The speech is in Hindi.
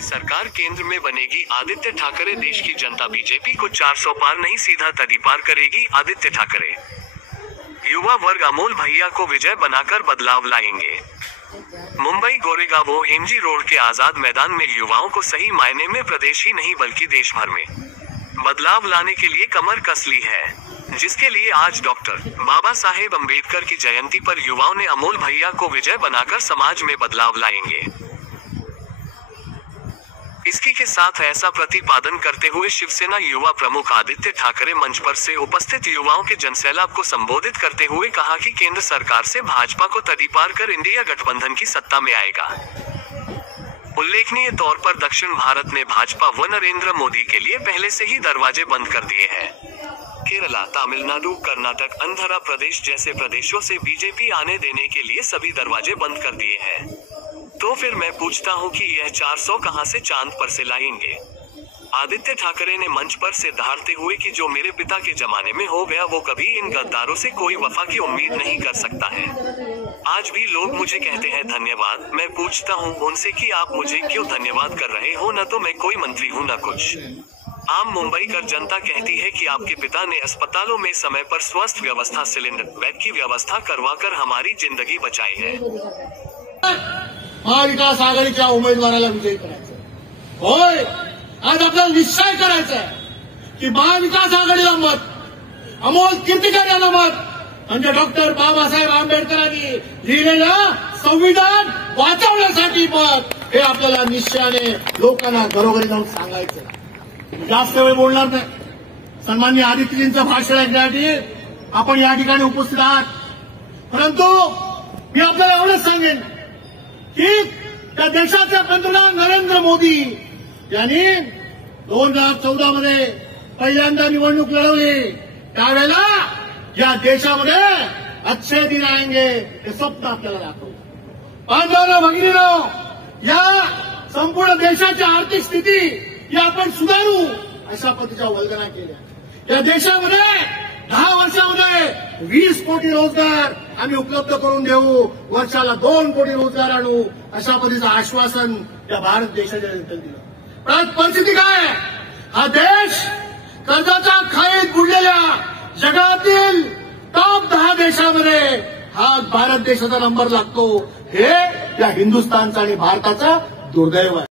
की सरकार केंद्र में बनेगी। आदित्य ठाकरे देश की जनता बीजेपी को 400 पार नहीं सीधा तदीपार करेगी। आदित्य ठाकरे युवा वर्ग अमोल भैया को विजय बनाकर बदलाव लाएंगे। मुंबई गोरेगांव एमजी रोड के आजाद मैदान में युवाओं को सही मायने में प्रदेश ही नहीं बल्कि देश भर में बदलाव लाने के लिए कमर कस ली है, जिसके लिए आज डॉक्टर बाबा साहेब अम्बेडकर की जयंती पर युवाओं ने अमोल भैया को विजय बनाकर समाज में बदलाव लाएंगे। इसी के साथ ऐसा प्रतिपादन करते हुए शिवसेना युवा प्रमुख आदित्य ठाकरे मंच पर से उपस्थित युवाओं के जनसैलाब को संबोधित करते हुए कहा कि केंद्र सरकार से भाजपा को तदीपार कर इंडिया गठबंधन की सत्ता में आएगा। उल्लेखनीय तौर पर दक्षिण भारत ने भाजपा व नरेंद्र मोदी के लिए पहले से ही दरवाजे बंद कर दिए हैं। केरला, तमिलनाडु, कर्नाटक, आंध्र प्रदेश जैसे प्रदेशों से बीजेपी आने देने के लिए सभी दरवाजे बंद कर दिए हैं। तो फिर मैं पूछता हूं कि यह 400 कहां से चांद पर से लाएंगे। आदित्य ठाकरे ने मंच पर से दहाड़ते हुए कि जो मेरे पिता के जमाने में हो गया वो कभी इन गद्दारों से कोई वफा की उम्मीद नहीं कर सकता है। आज भी लोग मुझे कहते हैं धन्यवाद। मैं पूछता हूं उनसे कि आप मुझे क्यों धन्यवाद कर रहे हो? न तो मैं कोई मंत्री हूं न कुछ। आम मुंबई कर जनता कहती है कि आपके पिता ने अस्पतालों में समय पर स्वास्थ्य व्यवस्था, सिलेंडर, बेड की व्यवस्था करवाकर हमारी जिंदगी बचाई है। महाविकास आघाडीच्या उमेदवाराला विजयी करायचं होय। आज आपल्याला निश्चय करायचा आहे की महाविकास आघाडीला मत, अमोल कीर्तिकर यांना मत, म्हणजे डॉक्टर बाबासाहेब आंबेडकरांनी लिहिलेलं संविधान वाचवण्यासाठी मत, हे आपल्याला निश्चयाने लोकांना घरोघरी जाऊन सांगायचं। जास्त वेळ बोलणार नाही। सन्माननीय आदित्यजींचं भाषण ऐकण्यासाठी आपण या ठिकाणी उपस्थित आहात, परंतु मी आपल्याला एवढंच सांगेन की त्या देशाचे पंतप्रधान नरेंद्र मोदी यांनी 2014 मध्ये पहिल्यांदा निवडणूक लढवली। त्यावेळेला या देशामध्ये अच्छे दिन आएंगे हे स्वप्न आपल्याला दाखवलं। बांधवांनो, भगिनींनो, या संपूर्ण देशाची आर्थिक स्थिती या आपण सुधारू अशा पद्धतीच्या वल्गना केल्या। या देशामध्ये 10 वर्षामध्ये 20 कोटी रोजगार आम्ही उपलब्ध करून देऊ, वर्षाला 2 कोटी रोजगार आणू, अशा पद्धतीचं आश्वासन या भारत देशाच्या जनतेने दिलं। परिस्थिती काय? हा देश कर्जाच्या खाईत बुडलेल्या जगातील टॉप 10 देशामध्ये हा भारत देशाचा नंबर लागतो। हे या हिंदुस्थानचं आणि भारताचं दुर्दैव आहे।